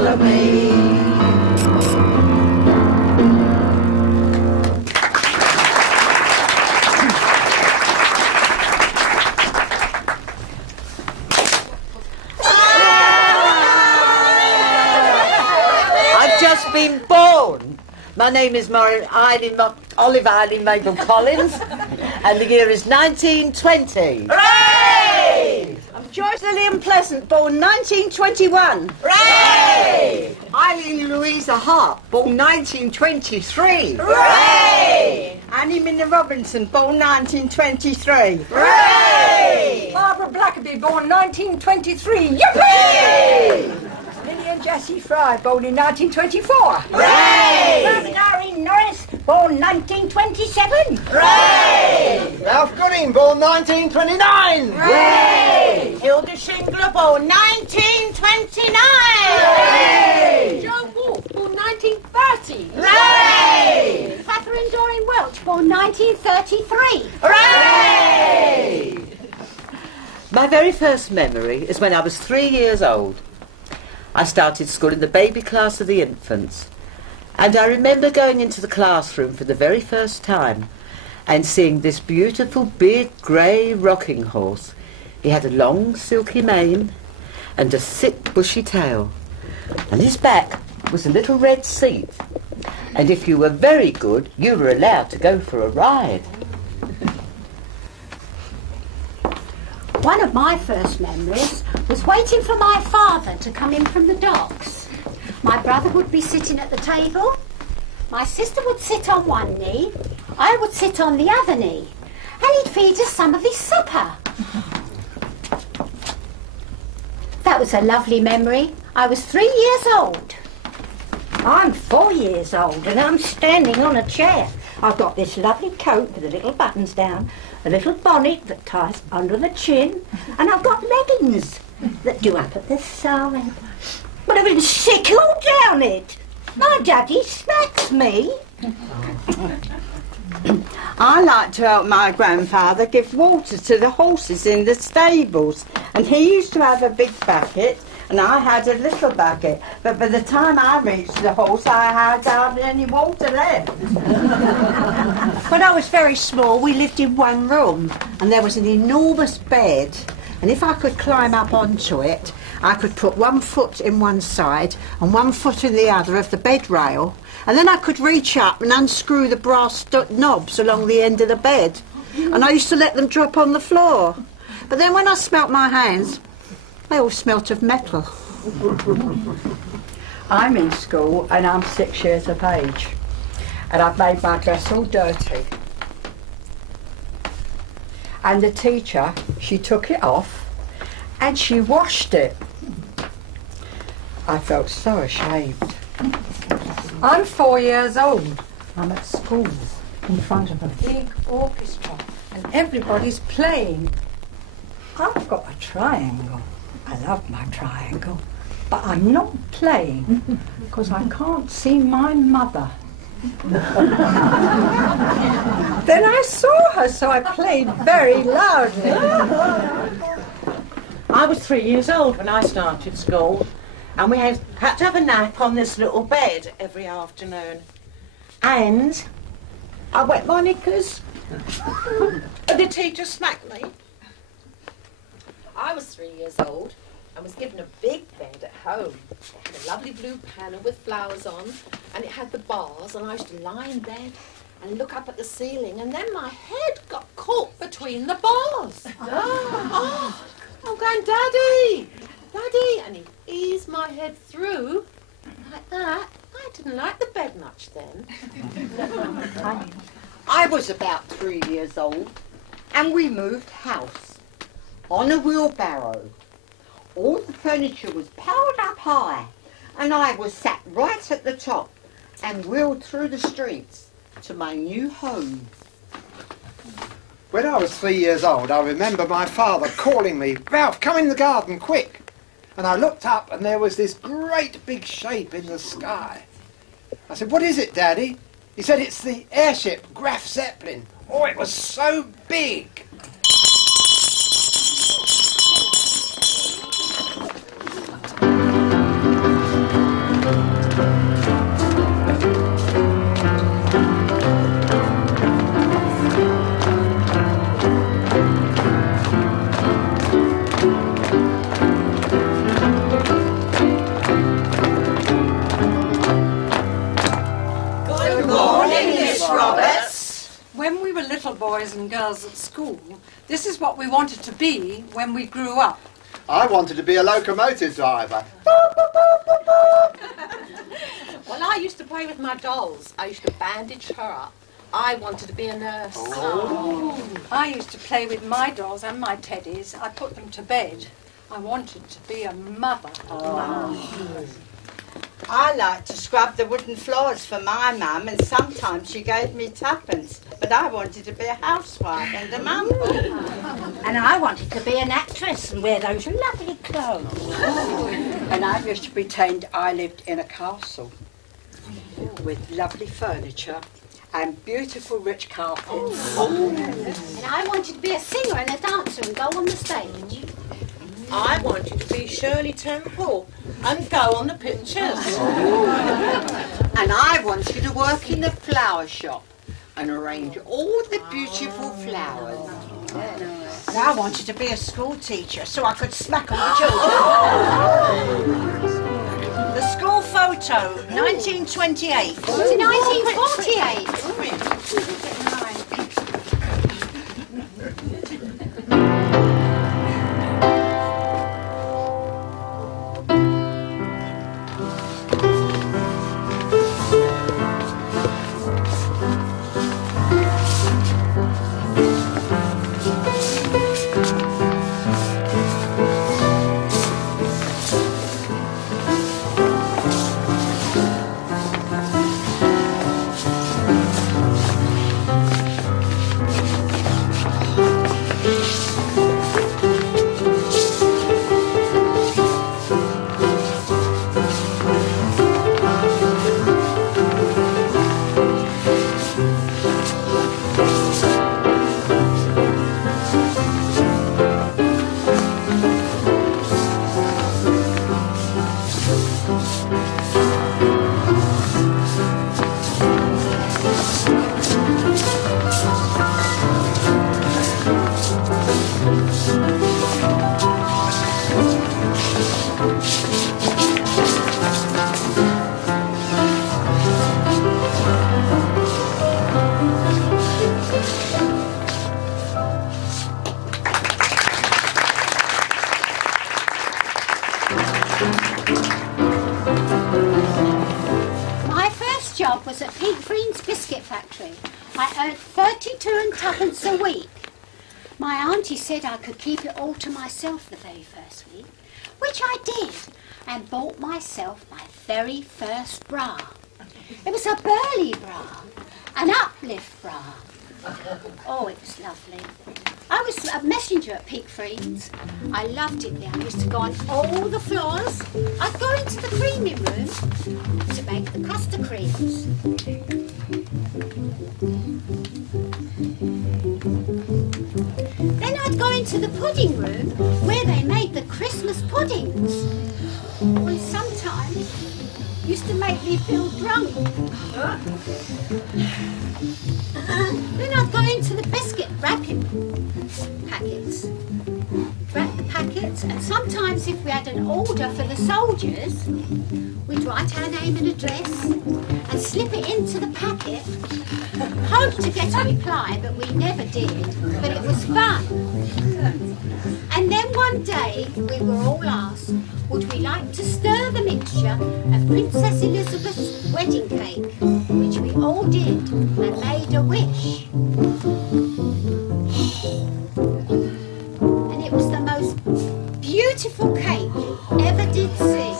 follow me. I've just been born. My name is Olive Eileen Mabel Collins, and the year is 1920. Hooray! I'm Joyce Lillian Pleasant, born 1921. Hooray! Eileen Louisa Hart, born 1923. Hooray! Annie Minna Robinson, born 1923. Hooray! Barbara Blackaby, born 1923. Yippee! Lillian Jessie Fry, born in 1924. Hooray! Irene Norris, born 1927. Hooray! Ralph Gooding, born 1929. Hooray! Hilda Shingler, born 1929. Hooray! Joan Wolfe, born 1930. Hooray! Catherine Doreen Welch, born 1933. Hooray! My very first memory is when I was 3 years old. I started school in the baby class of the infants, and I remember going into the classroom for the very first time and seeing this beautiful big grey rocking horse. He had a long silky mane and a thick bushy tail, and his back was a little red seat, and if you were very good you were allowed to go for a ride. One of my first memories was waiting for my father to come in from the docks. My brother would be sitting at the table, my sister would sit on one knee, I would sit on the other knee, and he'd feed us some of his supper. That was a lovely memory. I was 3 years old. I'm 4 years old and I'm standing on a chair. I've got this lovely coat with the little buttons down, a little bonnet that ties under the chin, and I've got leggings that do up at the side. But I've been sick all down it. My daddy smacks me. I like to help my grandfather give water to the horses in the stables, and he used to have a big bucket and I had a little bucket, but by the time I reached the horse I had hardly any water left. When I was very small we lived in one room and there was an enormous bed, and if I could climb up onto it I could put 1 foot in one side and 1 foot in the other of the bed rail, and then I could reach up and unscrew the brass knobs along the end of the bed, and I used to let them drop on the floor. But then when I smelt my hands, they all smelt of metal. I'm in school and I'm 6 years of age, and I've made my dress all dirty. And the teacher, she took it off and she washed it. I felt so ashamed. I'm 4 years old. I'm at school in front of a big orchestra and everybody's playing. I've got a triangle. I love my triangle, but I'm not playing because I can't see my mother. Then I saw her, so I played very loudly. I was 3 years old when I started school, and we had to have a nap on this little bed every afternoon. And I wet my knickers, and the teacher smacked me. I was 3 years old and was given a big bed at home. It had a lovely blue panel with flowers on, and it had the bars, and I used to lie in bed and look up at the ceiling, and then my head got caught between the bars. Oh, I'm going, Daddy, Daddy, and he eased my head through like that. I didn't like the bed much then. I was about 3 years old and we moved house on a wheelbarrow. All the furniture was piled up high and I was sat right at the top and wheeled through the streets to my new home. When I was 3 years old, I remember my father calling me, "Ralph, come in the garden, quick!" And I looked up and there was this great big shape in the sky. I said, "What is it, Daddy?" He said, "It's the airship Graf Zeppelin." Oh, it was so big. when we were little boys and girls at school, this is what we wanted to be when we grew up. I wanted to be a locomotive driver. Well, I used to play with my dolls. I used to bandage her up. I wanted to be a nurse. Oh. I used to play with my dolls and my teddies. I put them to bed. I wanted to be a mother. I liked to scrub the wooden floors for my mum, and sometimes she gave me tuppence. But I wanted to be a housewife and a mum. And I wanted to be an actress and wear those lovely clothes. And I used to pretend I lived in a castle with lovely furniture and beautiful rich carpets. And I wanted to be a singer and a dancer and go on the stage. I wanted to be Shirley Temple and go on the pictures. And I wanted to work in the flower shop and arrange all the beautiful flowers. And I wanted to be a school teacher so I could smack on the children. The school photo, 1928. It's 1948. Was at Pete Freen's biscuit factory. I earned 32 and tuppence a week. My auntie said I could keep it all to myself the very first week, which I did, and bought myself my very first bra. It was a burly bra, an uplift bra. Oh, it was lovely. I was a messenger at Pete Freen's. I loved it there. I used to go on all the floors. I'd go into the creaming room to make the custard creams. Then I'd go into the pudding room where they made the Christmas puddings. And sometimes used to make me feel drunk. Then I'd go into the biscuit wrapping packets, wrap the packets, and sometimes if we had an order for the soldiers, we'd write our name and address and slip it into the packet, hope to get a reply, but we never did, but it was fun. And then one day we were all asked, would we like to stir the mixture of Princess Elizabeth's wedding cake, which we all did and made a wish. And it was the most beautiful cake you ever did see.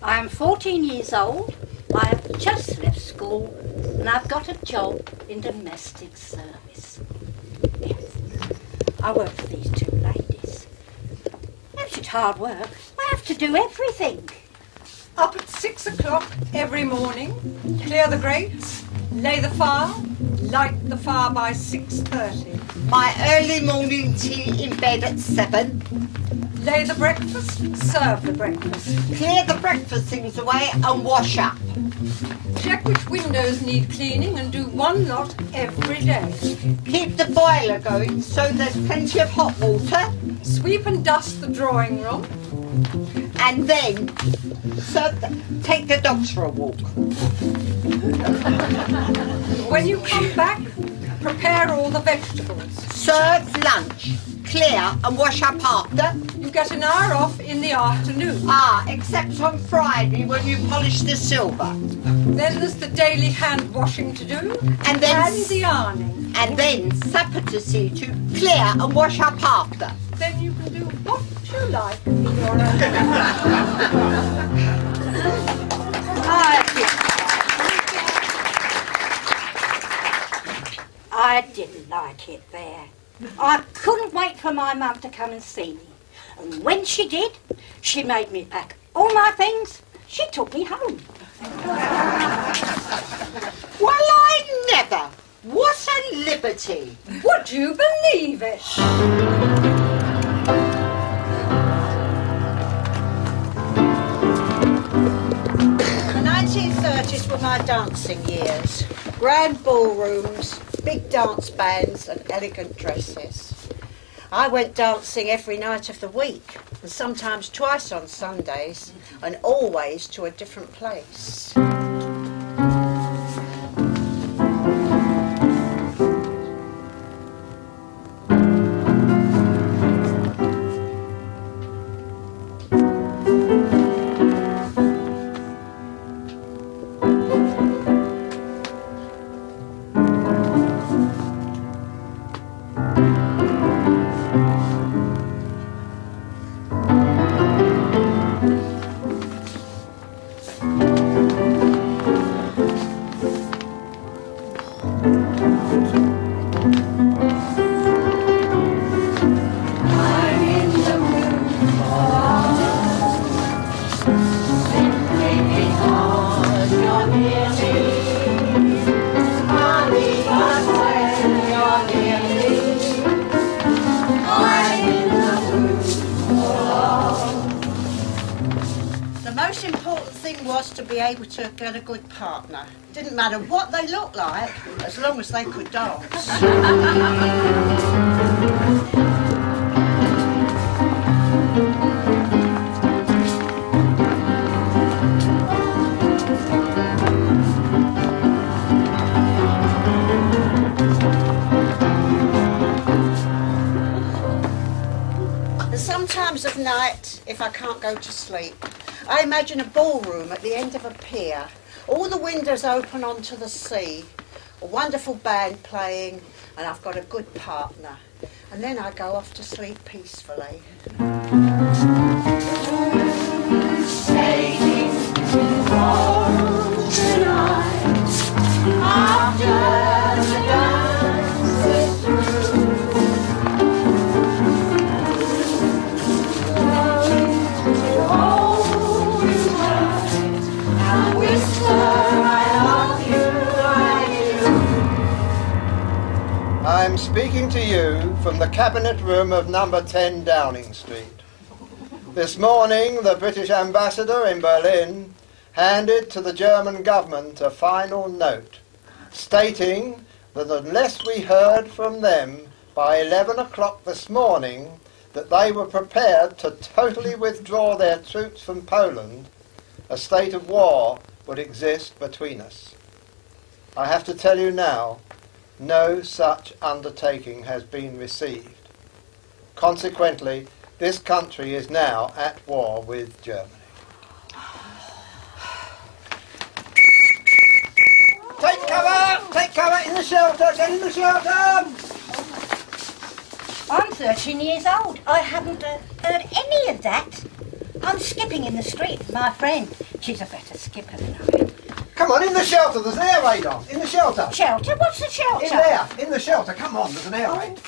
I am 14 years old, I have just left school, and I've got a job in domestic service. Yes, I work for these two ladies. It's hard work. I have to do everything. Up at 6 o'clock every morning, clear the grates, lay the fire, light the fire by 6:30. My early morning tea in bed at 7. Lay the breakfast, serve the breakfast. Clear the breakfast things away and wash up. Check which windows need cleaning and do one lot every day. Keep the boiler going so there's plenty of hot water. Sweep and dust the drawing room. And then take the dogs for a walk. When you come back, prepare all the vegetables. Serve lunch. Clear and wash up after. You get an hour off in the afternoon. Ah, except on Friday when you polish the silver. Then there's the daily hand washing to do. And then the ironing. And then supper to see to. Clear and wash up after. Then you can do what you like in your own. I didn't like it there. I couldn't wait for my mum to come and see me. And when she did, she made me pack all my things. She took me home. Well, I never. What a liberty. Would you believe it? The 1930s were my dancing years. Grand ballrooms, big dance bands and elegant dresses. I went dancing every night of the week, and sometimes twice on Sundays, and always to a different place. Able to get a good partner. Didn't matter what they looked like, as long as they could dance. And sometimes of night, if I can't go to sleep, I imagine a ballroom at the end of a pier, all the windows open onto the sea, a wonderful band playing, and I've got a good partner. And then I go off to sleep peacefully. Sailing tonight, after the dance is through. I'm speaking to you from the cabinet room of number 10 Downing Street. This morning, the British ambassador in Berlin handed to the German government a final note stating that unless we heard from them by 11 o'clock this morning that they were prepared to totally withdraw their troops from Poland, a state of war would exist between us. I have to tell you now, no such undertaking has been received. Consequently, this country is now at war with Germany. Take cover! Take cover! In the shelter! Get in the shelter! I'm 13 years old. I haven't heard any of that. I'm skipping in the street with my friend. She's a better skipper than I am. Come on, in the shelter, there's an air raid on. In the shelter. Shelter? What's the shelter? In there, in the shelter. Come on, there's an air raid.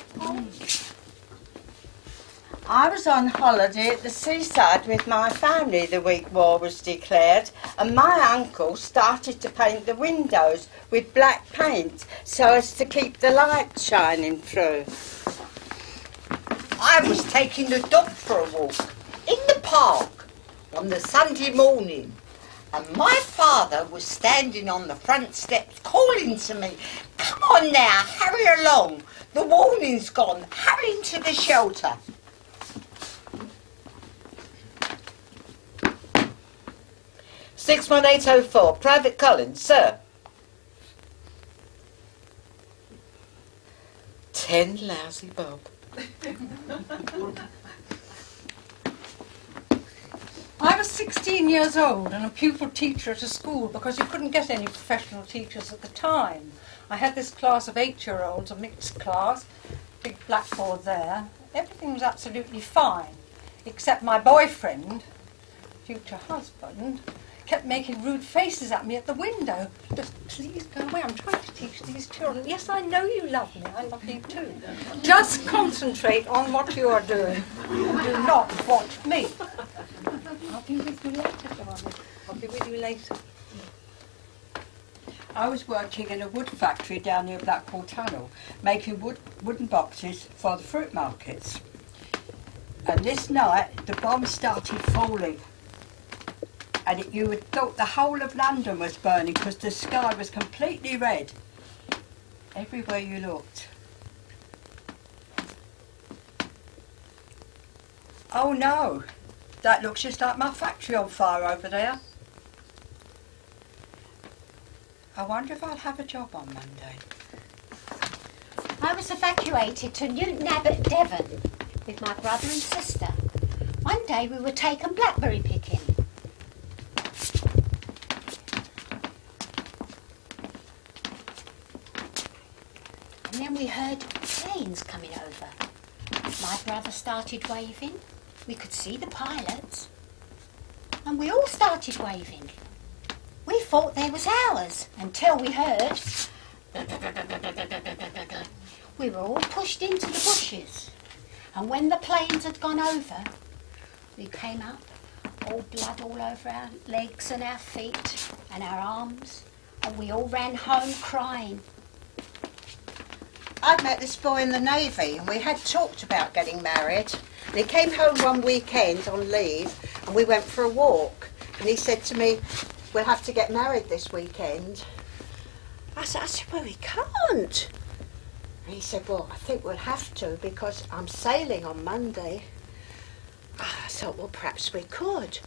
I was on holiday at the seaside with my family the week war was declared, and my uncle started to paint the windows with black paint so as to keep the light shining through. I was taking the dog for a walk in the park on the Sunday morning, and my father was standing on the front steps calling to me, "Come on now, hurry along. The warning's gone. Hurry into the shelter." "61804, Private Collins, sir." 10 lousy bob. I was 16 years old and a pupil teacher at a school because you couldn't get any professional teachers at the time. I had this class of 8-year-olds, a mixed class, big blackboard there. Everything was absolutely fine, except my boyfriend, future husband, kept making rude faces at me at the window. Just, please go away, I'm trying to teach these children. Yes, I know you love me, I love you too. Just concentrate on what you are doing. Do not watch me. I'll be with you later, darling. I'll be with you later. I was working in a wood factory down near Blackwall Tunnel, making wooden boxes for the fruit markets. And this night, the bombs started falling. And you would thought the whole of London was burning because the sky was completely red everywhere you looked. Oh no, that looks just like my factory on fire over there. I wonder if I'll have a job on Monday. I was evacuated to Newton Abbot, Devon, with my brother and sister. One day we were taken blackberry picking. And then we heard planes coming over. My brother started waving. We could see the pilots. And we all started waving. We thought they was ours until we heard. We were all pushed into the bushes. And when the planes had gone over, we came up, all blood all over our legs and our feet and our arms. And we all ran home crying. I'd met this boy in the Navy and we had talked about getting married. And he came home one weekend on leave and we went for a walk. And he said to me, "We'll have to get married this weekend." I said, "Well, we can't." And he said, "Well, I think we'll have to because I'm sailing on Monday." I thought, well, perhaps we could.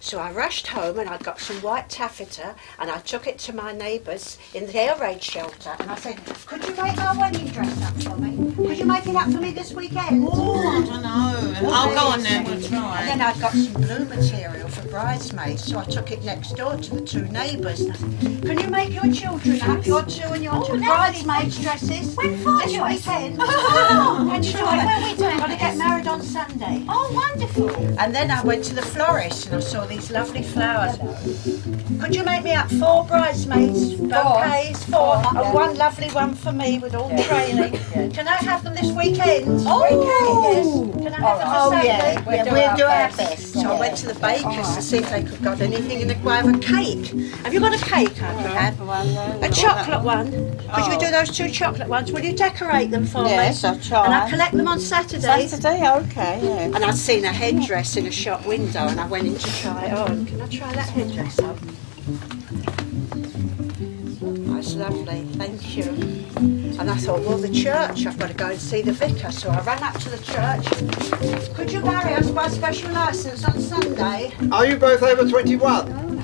So I rushed home and I got some white taffeta and I took it to my neighbours in the air raid shelter and I said, "Could you make my wedding dress up for me? Could you make it up for me this weekend?" Oh, I don't know. I'll go on there, we'll try. And then I'd got some blue material for bridesmaids, so I took it next door to the two neighbours. And I said, "Can you make your children up, your two and your two bridesmaids' dresses When for this you? weekend?" Oh, And you know, when are we doing I'm going to get this? married on Sunday. Oh, wonderful. And then I went to the florist and I saw these lovely flowers. "Could you make me up 4 bridesmaids bouquets? 4 and one lovely one for me with all training. Can I have them this weekend?" Oh. Yes. Can I have them Oh, this yeah. Saturday? We'll do our best. So I went to the baker's to see if they could got anything in the way of a cake. Have you got a cake I could have? A chocolate one. Could you do those 2 chocolate ones? Will you decorate them for me? Yes, I'll try. And I'll collect them on Saturday. Saturday, okay, yeah. And I'd seen a headdress in a shop window and I went in to try it on. Can I try that headdress on? That's lovely, thank you. And I thought, well, the church, I've got to go and see the vicar. So I ran up to the church. "Could you marry us by special licence on Sunday?" Are you both over 21?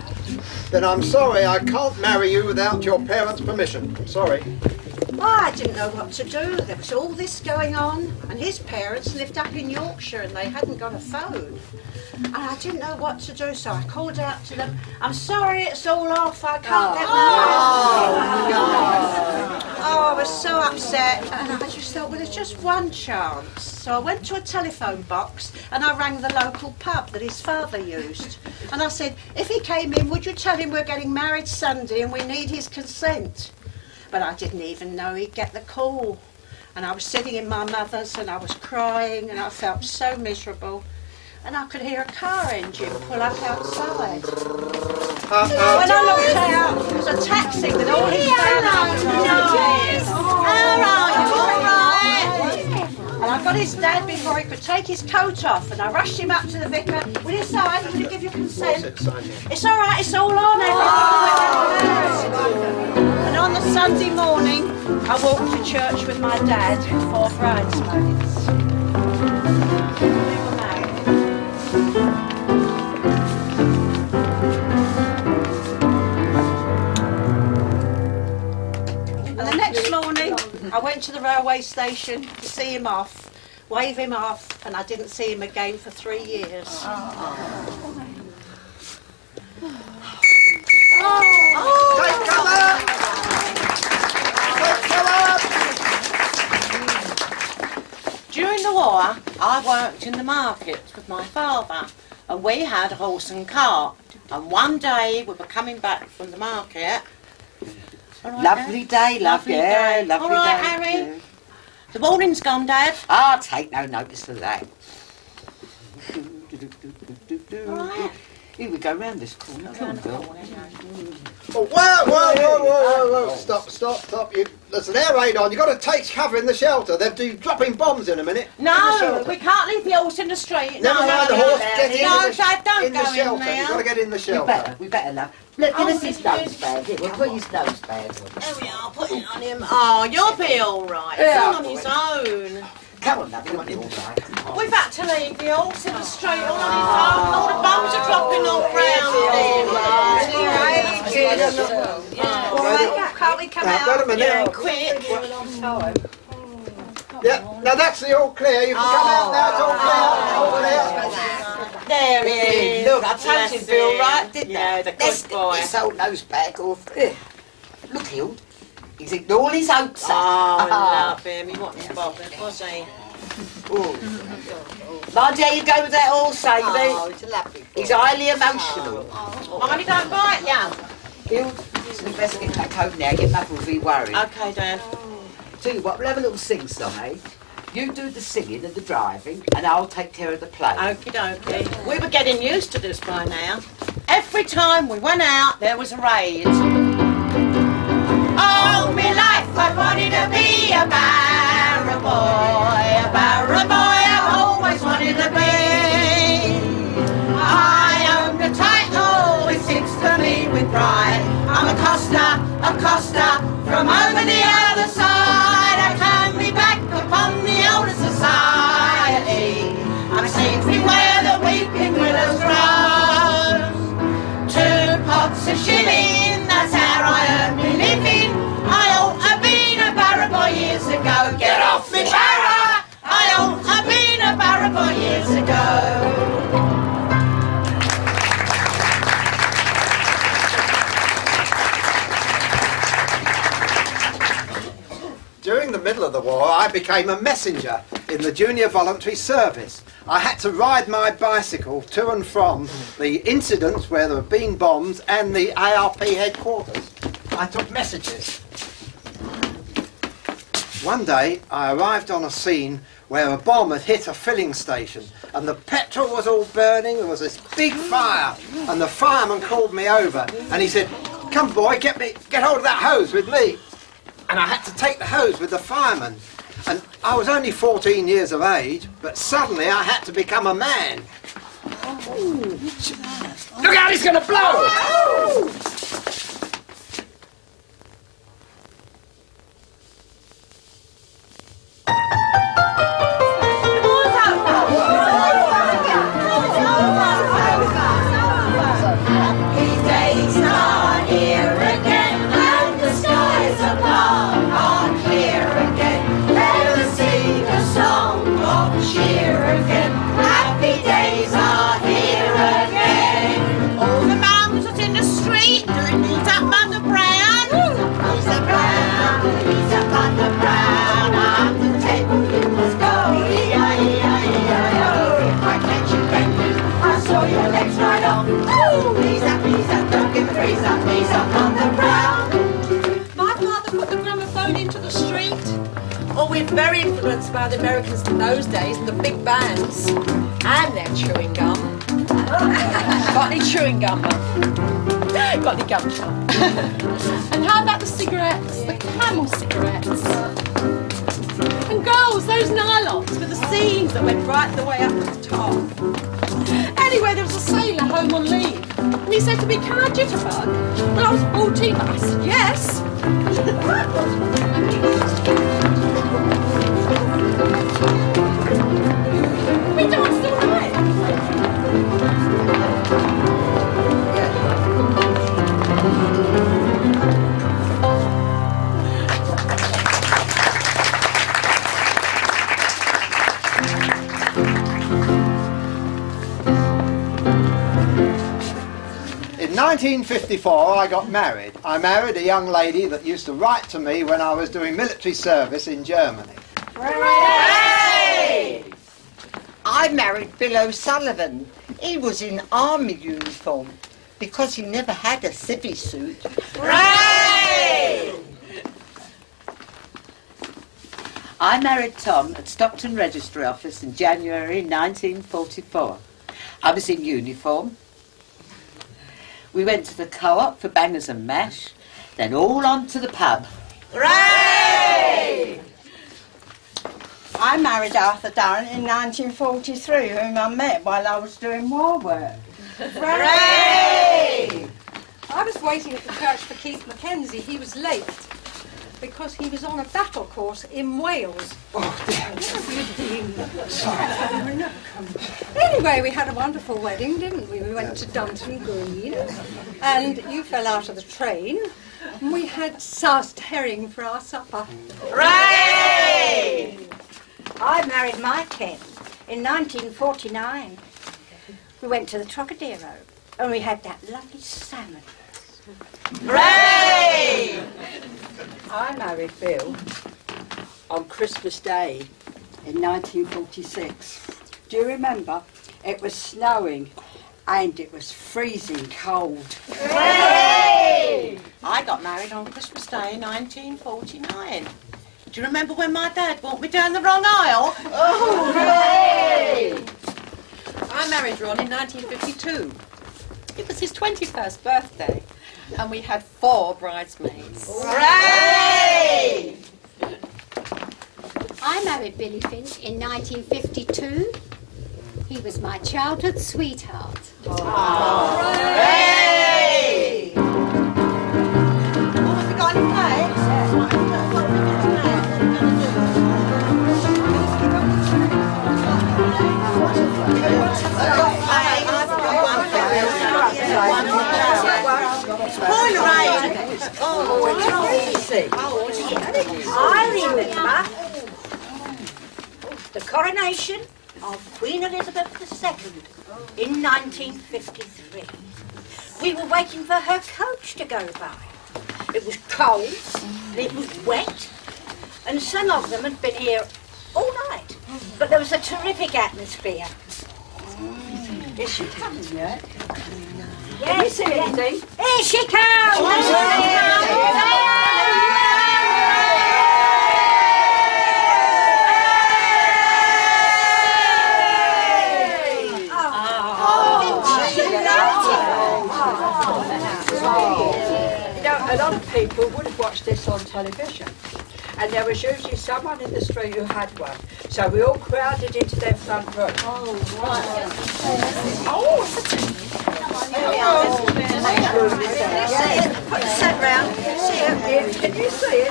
Then I'm sorry, I can't marry you without your parents' permission. I'm sorry. Well, I didn't know what to do. There was all this going on. And his parents lived up in Yorkshire and they hadn't got a phone. And I didn't know what to do, so I called out to them, "I'm sorry, it's all off, I can't get married." Oh, I was so upset, and I just thought, well, there's just one chance. So I went to a telephone box, and I rang the local pub that his father used. And I said, "If he came in, would you tell him we're getting married Sunday and we need his consent?" But I didn't even know he'd get the call. And I was sitting in my mother's, and I was crying, and I felt so miserable. And I could hear a car engine pull up outside. When I looked out, there was a taxi with all his family. All right. And I got his dad before he could take his coat off, and I rushed him up to the vicar. Will you sign? Will you give your consent? It's all right, it's all on, everything. And on the Sunday morning, I walked to church with my dad, 4 bridesmaids. And the next morning, I went to the railway station to see him off, wave him off, and I didn't see him again for 3 years. Take cover! Take cover! During the war, I worked in the markets with my father, and we had a horse and cart. And one day we were coming back from the market. Lovely day, love, yeah, lovely All right, day. Harry. Yeah. The morning's gone, Dad. I'll take no notice of that. Right. Here we go round this corner. Come on, Bill. Oh, whoa. Stop. There's an air raid on. You've got to take cover in the shelter. They're dropping bombs in a minute. No, we can't leave the horse in the street. Never mind the horse. Get in No, the, Dad, don't in go the shelter. in there. You've got to get in the shelter. We better, love. Look, give us his nosebag. Here, we'll put his nosebag on. There we are, put it on him. Oh, you'll be all right. He's Yeah. all on his own. Come on, love, come on, all right. We've had to leave the horse in the street all on his own. All the bombs are dropping all round him. Can't we come Now, out? wait a minute. Yeah, quick. Yeah, now that's the all clear. You can come out now. It's all clear. There he is. Look, I told you, Bill, right, didn't Yeah, I? the good Let's boy. get this old nosebag off. Look, Hild. He's eaten all his oats. Oh, I love him. He wasn't bothered, was he? Mind how you go with that horse, Amy. Oh, it's a lovely boy. He's highly emotional. Mind he don't bite ya. Hild, we best get back home now. Your mother will be worried. Okay, Dad. Tell you what, we'll have a little sing-song, eh? You do the singing and the driving, and I'll take care of the playing. Okie dokie. We were getting used to this by now. Every time we went out, there was a raid. All my life I wanted to be a barra boy. A barra boy I've always wanted to be. I own the title, it sits to me with pride. I'm a coster from over the other side. I turn me back upon the older society. I'm sleeping where the weeping willows grow. 2 pots a shilling, that's how I earn me living. I ought to been a barra boy years ago. Get off me barra! I ought to been a barra boy years ago. During the middle of the war, I became a messenger in the Junior Voluntary Service. I had to ride my bicycle to and from the incidents where there had been bombs and the ARP headquarters. I took messages. One day, I arrived on a scene where a bomb had hit a filling station and the petrol was all burning. There was this big fire and the fireman called me over and he said, "Come boy, get hold of that hose with me." And I had to take the hose with the fireman. And I was only 14 years of age, but suddenly I had to become a man. Look out, he's going to blow! We're very influenced by the Americans in those days and the big bands and their chewing gum. Got any chewing gum, Mum? Got any gum, Tom? And how about the cigarettes? The Camel cigarettes? And girls, those nylons with the seams that went right the way up to the top. Anyway, there was a sailor home on leave, and he said to me, "Can I jitterbug?" Well, I was 14, but I said yes. We danced all right. In 1954, I got married. I married a young lady that used to write to me when I was doing military service in Germany. Hooray! I married Bill O'Sullivan. He was in army uniform because he never had a civvy suit. Hooray! I married Tom at Stockton Registry Office in January 1944. I was in uniform. We went to the co-op for bangers and mash, then all on to the pub. Hooray! I married Arthur Darrant in 1943, whom I met while I was doing war work. Hooray! I was waiting at the church for Keith Mackenzie. He was late because he was on a battle course in Wales. Anyway, we had a wonderful wedding, didn't we? We went to Dunton Green, and you fell out of the train, and we had soused herring for our supper. Hooray! I married my Ken in 1949. We went to the Trocadero and we had that lovely salmon. Hooray! I married Bill on Christmas Day in 1946. Do you remember? It was snowing and it was freezing cold. Hooray! I got married on Christmas Day 1949. Do you remember when my dad walked me down the wrong aisle? Oh, hooray! I married Ron in 1952. It was his 21st birthday, and we had 4 bridesmaids. Hooray! I married Billy Finch in 1952. He was my childhood sweetheart. Hooray! Oh, have we got any plates? I remember the coronation of Queen Elizabeth II in 1953. We were waiting for her coach to go by. It was cold, and it was wet, and some of them had been here all night. But there was a terrific atmosphere. Is she coming yet? Yes, Can you see anything? here she comes! A lot of people would have watched this on television, and there was usually someone in the street who had one. So we all crowded into their front room. Put the set round. See it? Can you see it?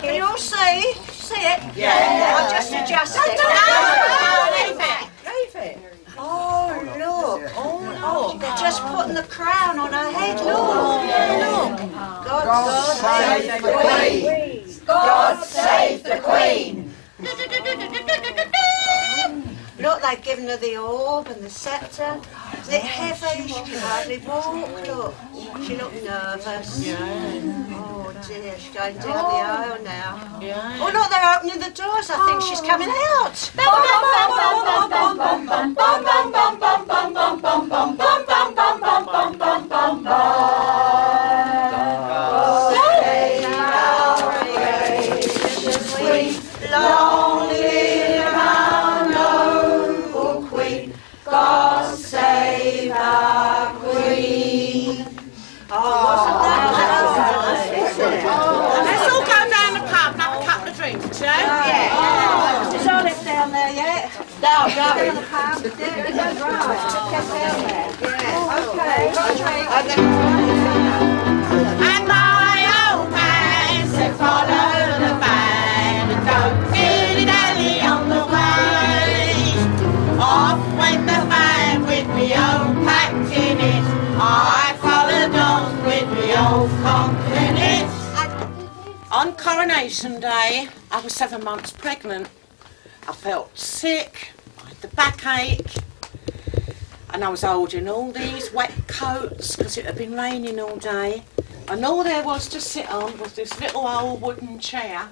Can you all see? See it? Yeah. I'll just adjust it. Leave it. Oh, look. Oh, look. They're just putting the crown on her head. Look. Look. God save the Queen. God save the Queen. Look, they've given her the orb and the sceptre. Is it heavy? She can hardly walk. Look. She looked nervous. Yeah. Oh dear, she's going down the aisle now. Yeah. Oh look, they're opening the doors. I think she's coming out. Long live our noble Queen. God going. And my old man said, follow the van and don't dilly-dally on the way. Off went the van with me old packed in it. I followed on with me old cock in it. On Coronation Day, I was 7 months pregnant. I felt sick, I had the backache, and I was holding all these wet coats because it had been raining all day. And all there was to sit on was this little old wooden chair.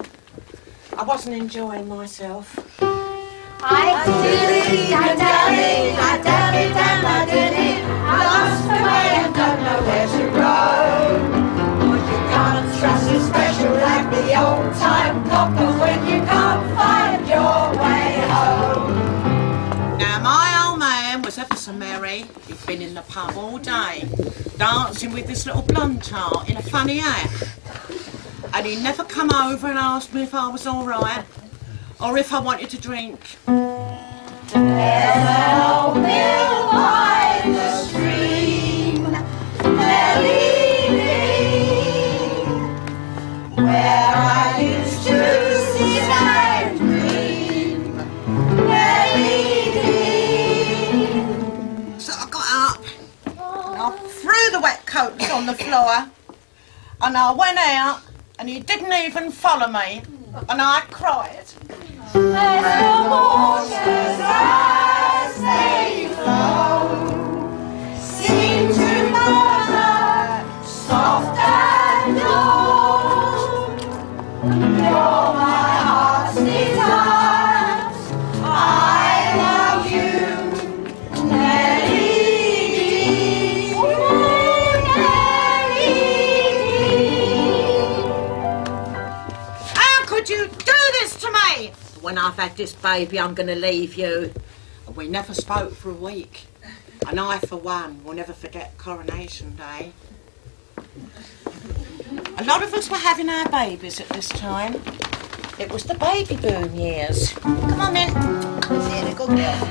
I wasn't enjoying myself. I did it, I did it, I did it, and I did it. I lost my way and don't know where to roam. But you can't trust a special like the old time coppers when you can't find your way home. Now, my old man was ever so merry. He'd been in the pub all day, dancing with this little blonde tart in a funny hat. And he never come over and asked me if I was all right, or if I wanted to drink. There's an old mill by the stream, where I used to sit and dream. So I got up, and I threw the wet coats on the floor, and I went out, and he didn't even follow me, and I cried. As the waters as they flow seem to murmur soft and low. You're my heart's desire. I love you, Nellie. How could you do this to me? When I've had this baby, I'm going to leave you. And we never spoke for a week. And I, for one, will never forget Coronation Day. A lot of us were having our babies at this time. It was the baby boom years. Come on then. Here, good girl.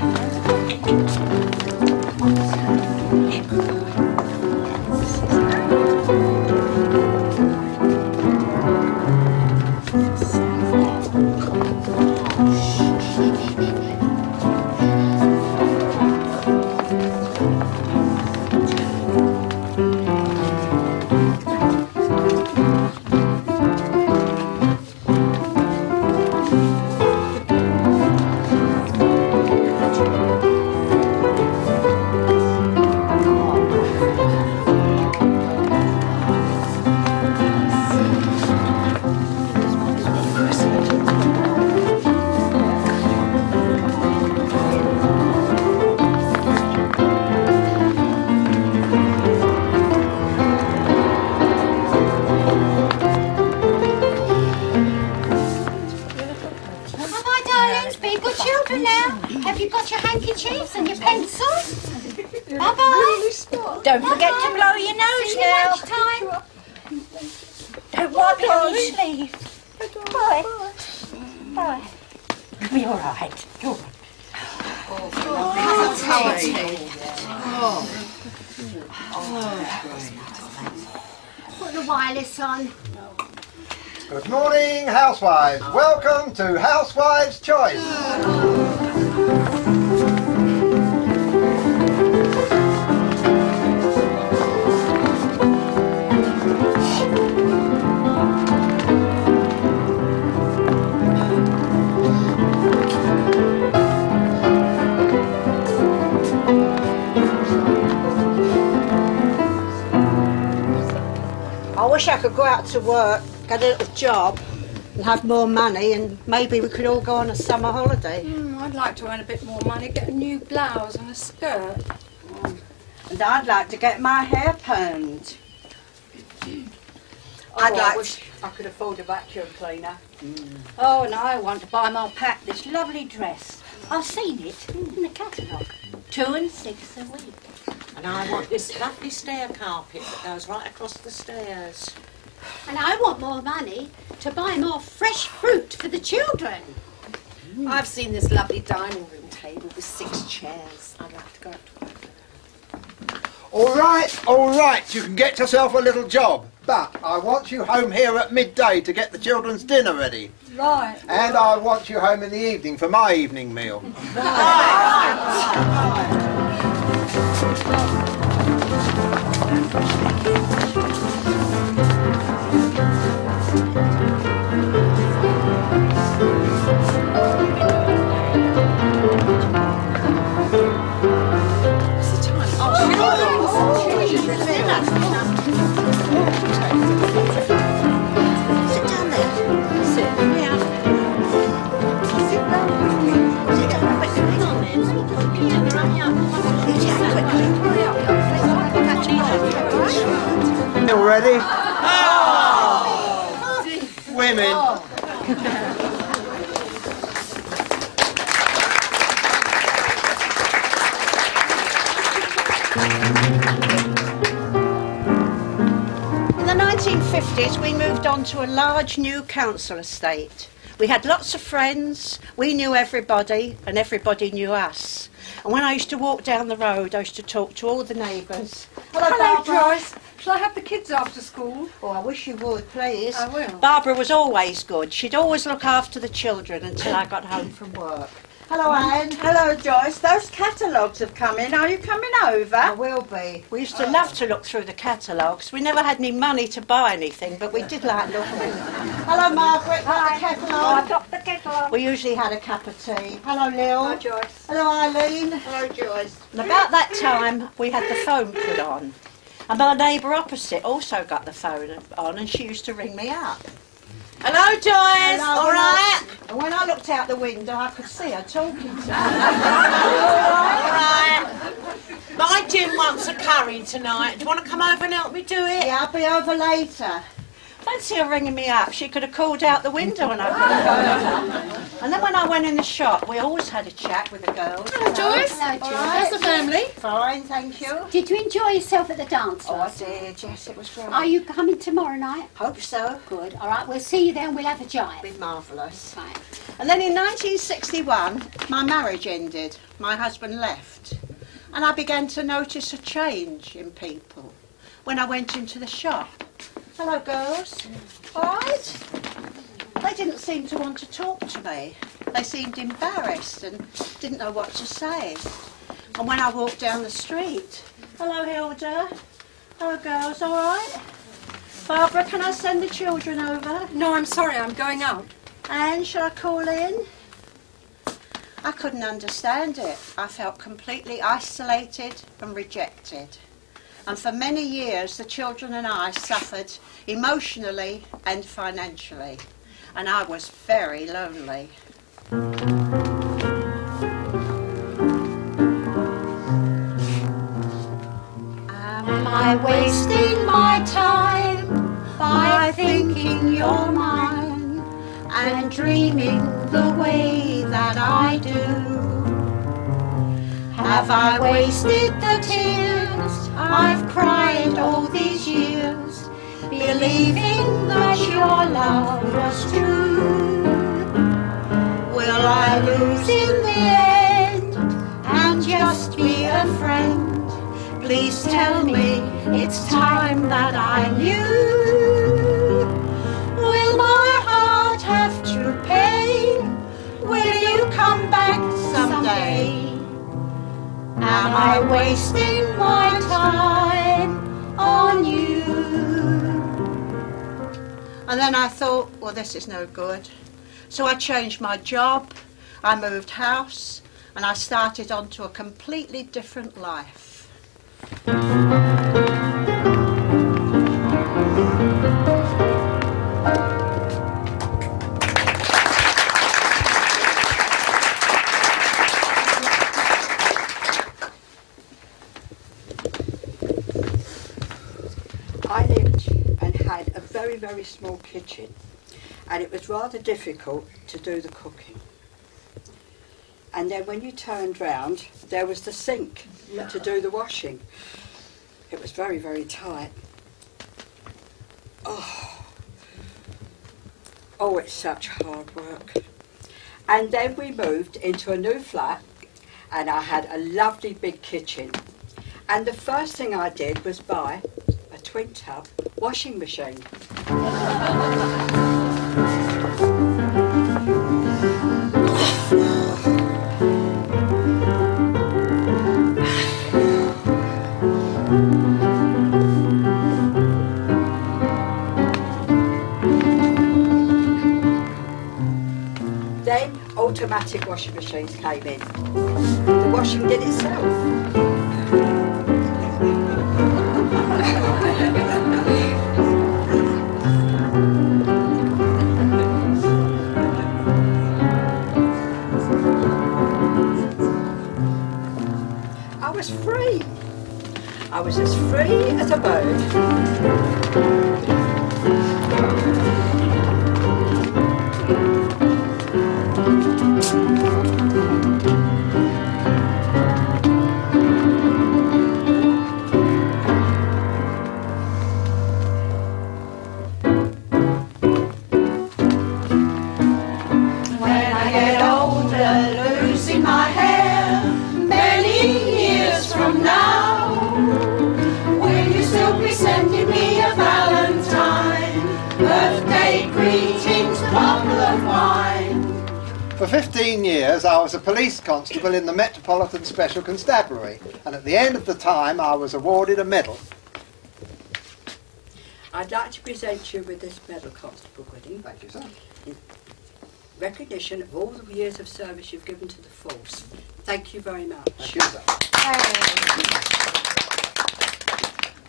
Have you got your handkerchiefs and your pencils? Bye-bye. Don't forget to blow your nose now. Time. Don't wipe it on your sleeve. Bye. Bye. You'll be all right. You're all Put the wireless on. Good morning, housewives. Welcome to Housewives' Choice. I wish I could go out to work, get a little job and have more money, and maybe we could all go on a summer holiday. I'd like to earn a bit more money, get a new blouse and a skirt. And I'd like to get my hair permed. I wish I could afford a vacuum cleaner. Oh, and I want to buy my Pat this lovely dress. I've seen it in the catalogue. 2 and 6 a week. And I want this lovely stair carpet that goes right across the stairs. And I want more money to buy more fresh fruit for the children. I've seen this lovely dining room table with 6 chairs. I'd like to go up to work. All right, you can get yourself a little job, but I want you home here at midday to get the children's dinner ready. Right. And I want you home in the evening for my evening meal. You ready? Women. In the 1950s, we moved on to a large new council estate. We had lots of friends, we knew everybody, and everybody knew us. And when I used to walk down the road, I used to talk to all the neighbours. Hello, Joyce. Shall I have the kids after school? Oh, I wish you would, please. I will. Barbara was always good. She'd always look after the children until I got home from work. Hello, Anne. Hello, Joyce. Those catalogues have come in. Are you coming over? I will be. We used to love to look through the catalogues. We never had any money to buy anything, but we did like looking. Hello, Margaret. Got the kettle on? I got the kettle on. We usually had a cup of tea. Hello, Lil. Hello, Joyce. Hello, Eileen. Hello, Joyce. And about that time, we had the phone put on. And my neighbour opposite also got the phone on, and she used to ring me up. Hello, Joyce. Hello, All right. And when I looked out the window, I could see her talking to me. All right. My Jim wants a curry tonight. Do you want to come over and help me do it? Yeah, I'll be over later. Fancy her ringing me up. She could have called out the window and opened the phone. And then when I went in the shop, we always had a chat with the girls. Hello, Joyce. Hello, Joyce. How's the family? Fine, thank you. Did you enjoy yourself at the dance? Oh, I last night? did. Yes, it was great. Are you coming tomorrow night? Hope so. Good. All right, we'll see you then. We'll have a jive. It'll be marvellous. Right. And then in 1961, my marriage ended. My husband left. And I began to notice a change in people when I went into the shop. Hello, girls. All right? They didn't seem to want to talk to me. They seemed embarrassed and didn't know what to say. And when I walked down the street, hello, Hilda. Hello, girls. All right? Barbara, can I send the children over? No, I'm sorry, I'm going out. Anne, shall I call in? I couldn't understand it. I felt completely isolated and rejected. And for many years, the children and I suffered emotionally and financially. And I was very lonely. Am I wasting my time by thinking you're mine and dreaming the way that I do? Have I wasted the tears I've cried all these years, believing that your love was true? Will I lose in the end and just be a friend? Please tell me it's time that I knew. Will my heart have to pay? Will you come back someday? Am I wasting my time on you? And then I thought, well, this is no good. So I changed my job, I moved house, and I started onto a completely different life. I lived and had a very, very small kitchen, and it was rather difficult to do the cooking. And then when you turned round, there was the sink to do the washing. It was very, very tight. Oh, it's such hard work. And then we moved into a new flat, and I had a lovely big kitchen. And the first thing I did was buy a twin tub washing machine. Then automatic washing machines came in. The washing did itself. I was free. I was as free as a bird. For 15 years I was a police constable in the Metropolitan Special Constabulary, and at the end of the time I was awarded a medal. I'd like to present you with this medal, Constable Gooding. Thank you, sir. In recognition of all the years of service you've given to the force. Thank you very much. Thank you, sir.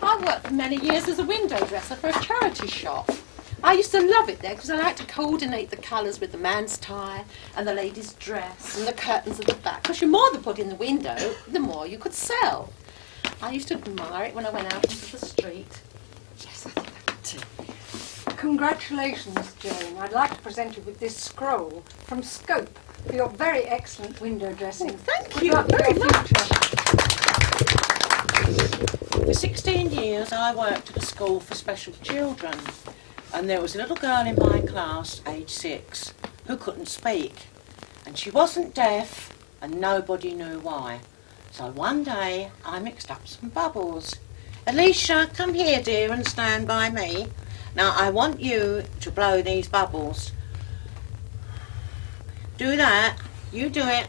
I worked for many years as a window dresser for a charity shop. I used to love it there because I liked to coordinate the colours with the man's tie and the lady's dress and the curtains at the back. Because the more they put in the window, the more you could sell. I used to admire it when I went out into the street. Yes, I think I could too. Congratulations, Jane. I'd like to present you with this scroll from Scope for your very excellent window dressing. Oh, thank Good you luck very for your future. For 16 years I worked at a school for special children, and there was a little girl in my class, age 6, who couldn't speak, and she wasn't deaf and nobody knew why. So one day I mixed up some bubbles. Alicia, come here dear and stand by me. Now I want you to blow these bubbles. Do that, you do it.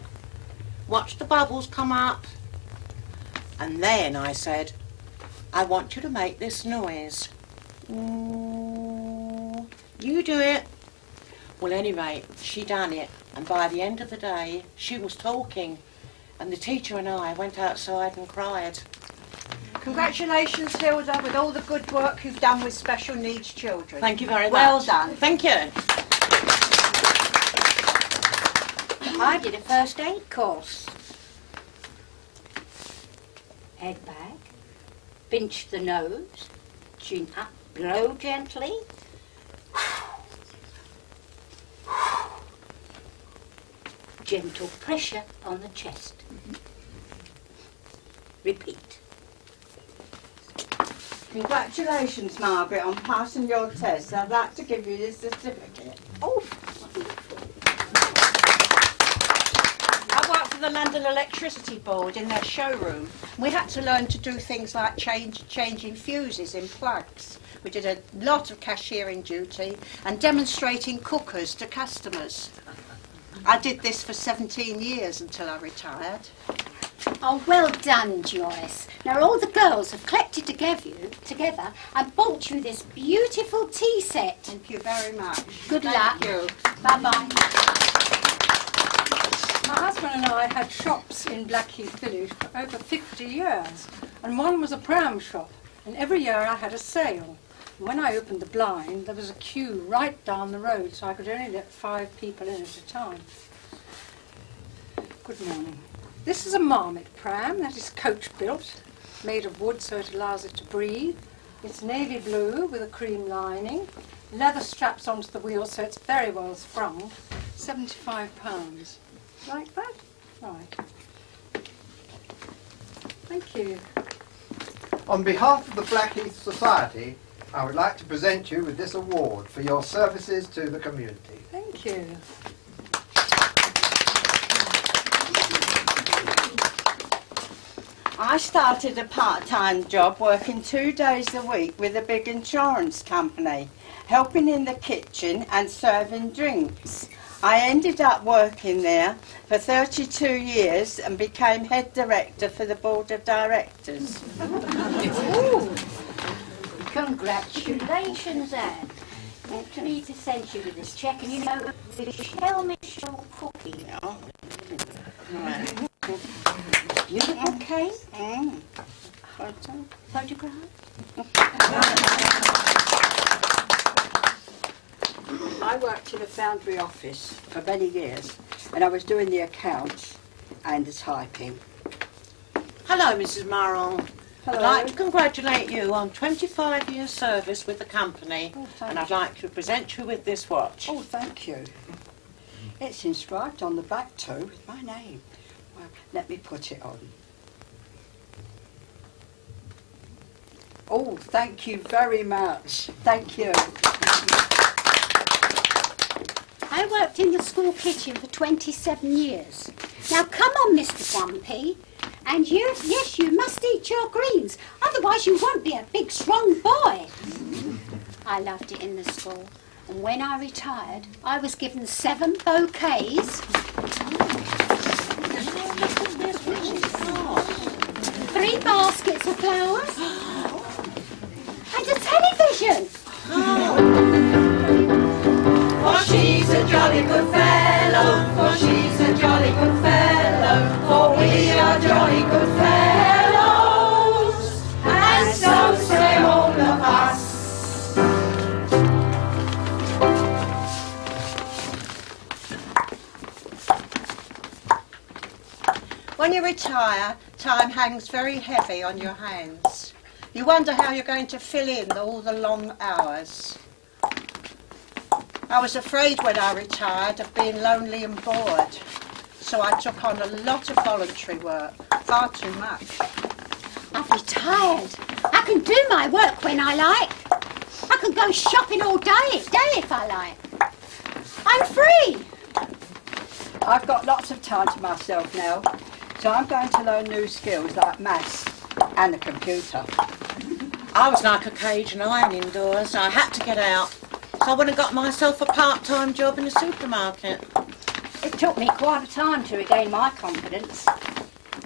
Watch the bubbles come up. And then I said, I want you to make this noise. Ooh, you do it. Well, anyway, she done it, and by the end of the day, she was talking, and the teacher and I went outside and cried. Congratulations, Hilda, with all the good work you've done with special needs children. Thank you very much. Well done. Thank you. I did a first aid course. Head back, pinch the nose, chin up, blow gently. Gentle pressure on the chest. Repeat. Congratulations, Margaret, on passing your test. I'd like to give you this certificate. Oh. I worked for the London Electricity Board in their showroom. We had to learn to do things like changing fuses in plugs. We did a lot of cashiering duty and demonstrating cookers to customers. I did this for 17 years until I retired. Oh, well done, Joyce. Now all the girls have collected together and bought you this beautiful tea set. Thank you very much. Good luck. Thank you. Bye-bye. My husband and I had shops in Blackheath Village for over 50 years, and one was a pram shop, and every year I had a sale. And when I opened the blind, there was a queue right down the road, so I could only let 5 people in at a time. Good morning. This is a marmot pram that is coach built, made of wood so it allows it to breathe. It's navy blue with a cream lining, leather straps onto the wheel so it's very well sprung, £75. Like that? Right. Thank you. On behalf of the Blackheath Society, I would like to present you with this award for your services to the community. Thank you. I started a part-time job working 2 days a week with a big insurance company, helping in the kitchen and serving drinks. I ended up working there for 32 years and became head director for the board of directors. Ooh. Congratulations, Anne. I need to send you with this cheque, and you know, Michelle cookie. Right. You okay? Photograph? I worked in a foundry office for many years, and I was doing the accounts and the typing. Hello, Mrs. Marron. Hello. I'd like to congratulate you on 25 years service with the company, thank and I'd you. like to present you with this watch. Oh, thank you. It's inscribed on the back too with my name. Well, let me put it on. Oh, thank you very much. Thank you. I worked in the school kitchen for 27 years. Now come on, Mr. Grumpy. And yes, you must eat your greens. Otherwise you won't be a big, strong boy. I loved it in the school. And when I retired, I was given 7 bouquets, 3 baskets of flowers, and a television. For she's a jolly good fellow, for she's a jolly good fellow, for we are jolly good fellows, and so say all of us. When you retire, time hangs very heavy on your hands. You wonder how you're going to fill in all the long hours. I was afraid when I retired of being lonely and bored, so I took on a lot of voluntary work, far too much. I've retired. I can do my work when I like. I can go shopping all day if I like. I'm free. I've got lots of time to myself now, so I'm going to learn new skills like maths and the computer. I was like a cage and iron indoors. I had to get out. So I went and got myself a part-time job in a supermarket. It took me quite a time to regain my confidence.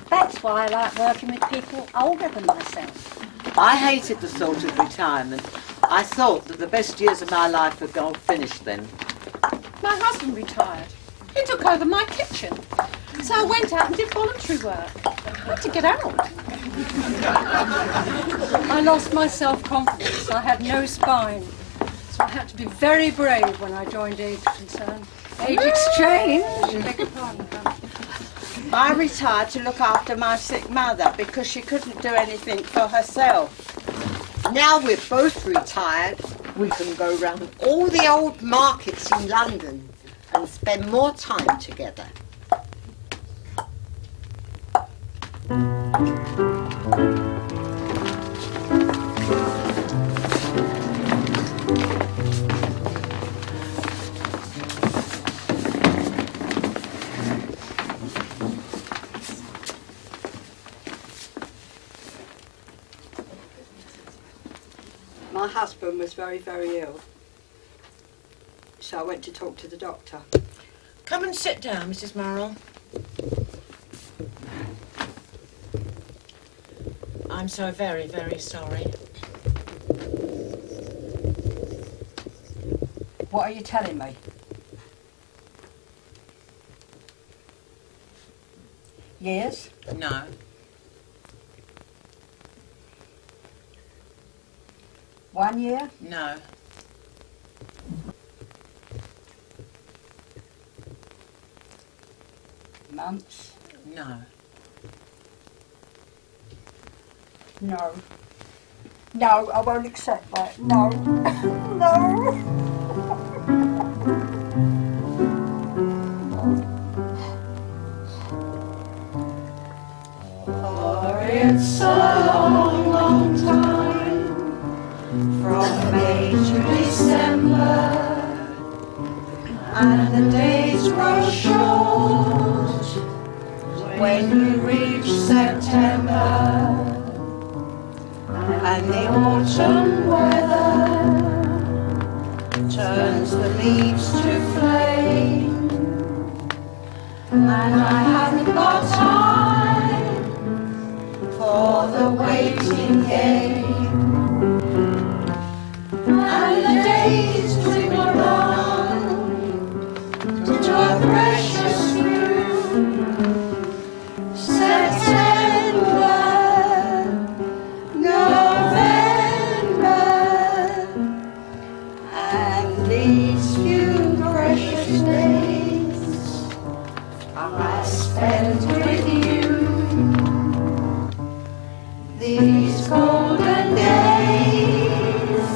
That's why I like working with people older than myself. I hated the thought of retirement. I thought that the best years of my life were gone finished then. My husband retired. He took over my kitchen. So I went out and did voluntary work. I had to get out. I lost my self-confidence. I had no spine. So I had to be very brave when I joined Age Concern. Age Exchange. Beg your pardon. I retired to look after my sick mother because she couldn't do anything for herself. Now we're both retired, we can go round all the old markets in London and spend more time together. My husband was very, very ill, so I went to talk to the doctor. Come and sit down, Mrs. Marron. I'm so very, very sorry. What are you telling me? Years? No. One year? No. Months? No. No. No, I won't accept that. No. No. For it's a long, long time from May to December, and the days grow short when you reach September and the autumn weather turns the leaves to flame, and I haven't got time for the waiting game, and the days dwindle on to a precious few. September, November, and these few precious days I spent with you. These golden days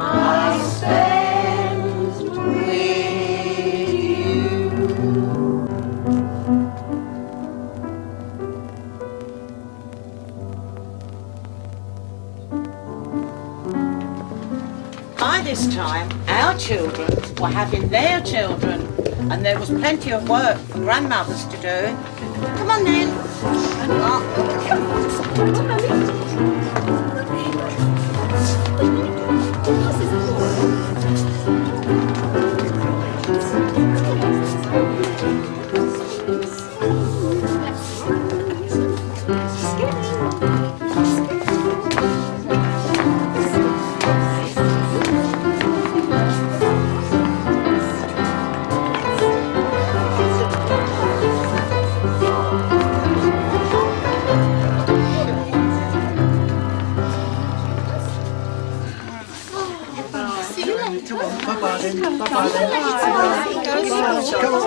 I spent with you. By this time, our children were having their children, and there was plenty of work for grandmothers to do. Come on then.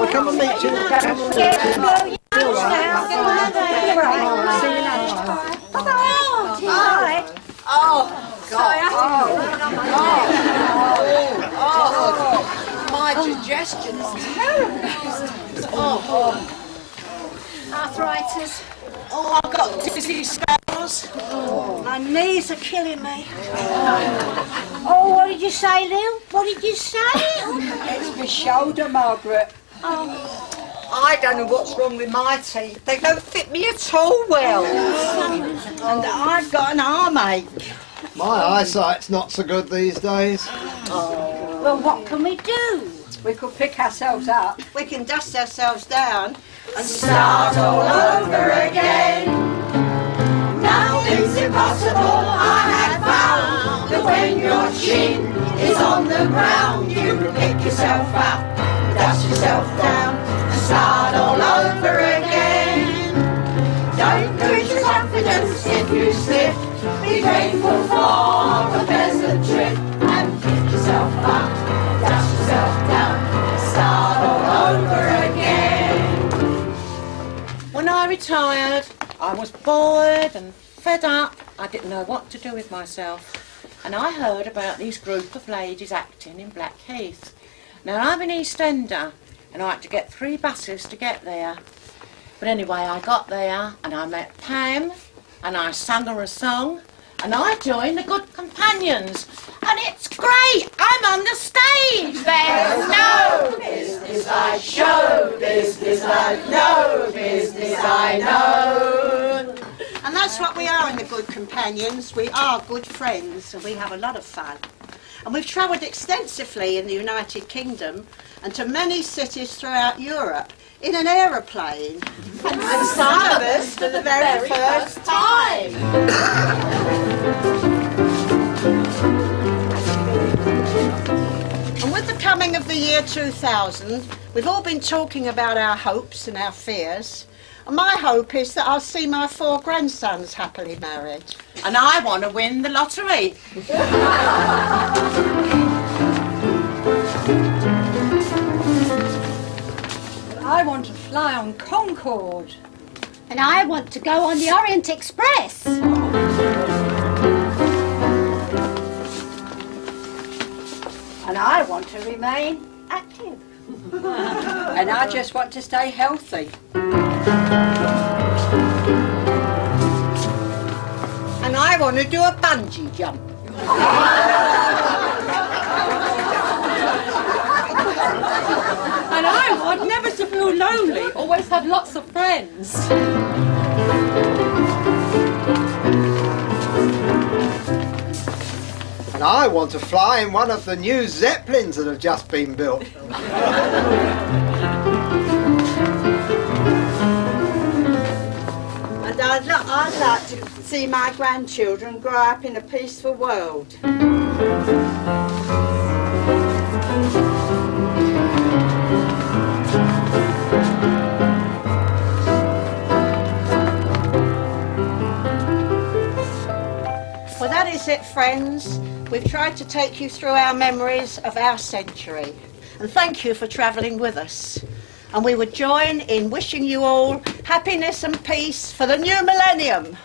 Come and meet you. My digestion is terrible. Arthritis. Oh, I've got dizzy spells. My knees are killing me. Oh, what did you say, Lou? What did you say? It's my shoulder, Margaret. I don't know what's wrong with my teeth. They don't fit me at all well. And I've got an armache. My eyesight's not so good these days. Well, what can we do? We could pick ourselves up. We can dust ourselves down and Start all over again. Nothing's impossible, I have found that when your chin is on the ground, you can pick yourself up, dust yourself down, and start all over again. Don't lose your confidence if you slip. Be grateful for a pleasant trip, and pick yourself up, dust yourself down, and start all over again. When I retired, I was bored and fed up. I didn't know what to do with myself. And I heard about these group of ladies acting in Blackheath. Now, I'm an East Ender, and I had to get 3 buses to get there. But anyway, I got there, and I met Pam, and I sang her a song, and I joined the Good Companions. And it's great! I'm on the stage! There's no business like show business like no business I know. And that's what we are in the Good Companions. We are good friends and we have a lot of fun. And we've travelled extensively in the United Kingdom and to many cities throughout Europe in an aeroplane. And some of us for the very first time. And with the coming of the year 2000, we've all been talking about our hopes and our fears. And my hope is that I'll see my 4 grandsons happily married. And I want to win the lottery. I want to fly on Concorde. And I want to go on the Orient Express. And I want to remain active. And I just want to stay healthy. And I want to do a bungee jump. And I want never to feel lonely. Always have lots of friends. And I want to fly in one of the new Zeppelins that have just been built. And I'd like to see my grandchildren grow up in a peaceful world. Well, that is it, friends. We've tried to take you through our memories of our century. And thank you for travelling with us. And we would join in wishing you all happiness and peace for the new millennium.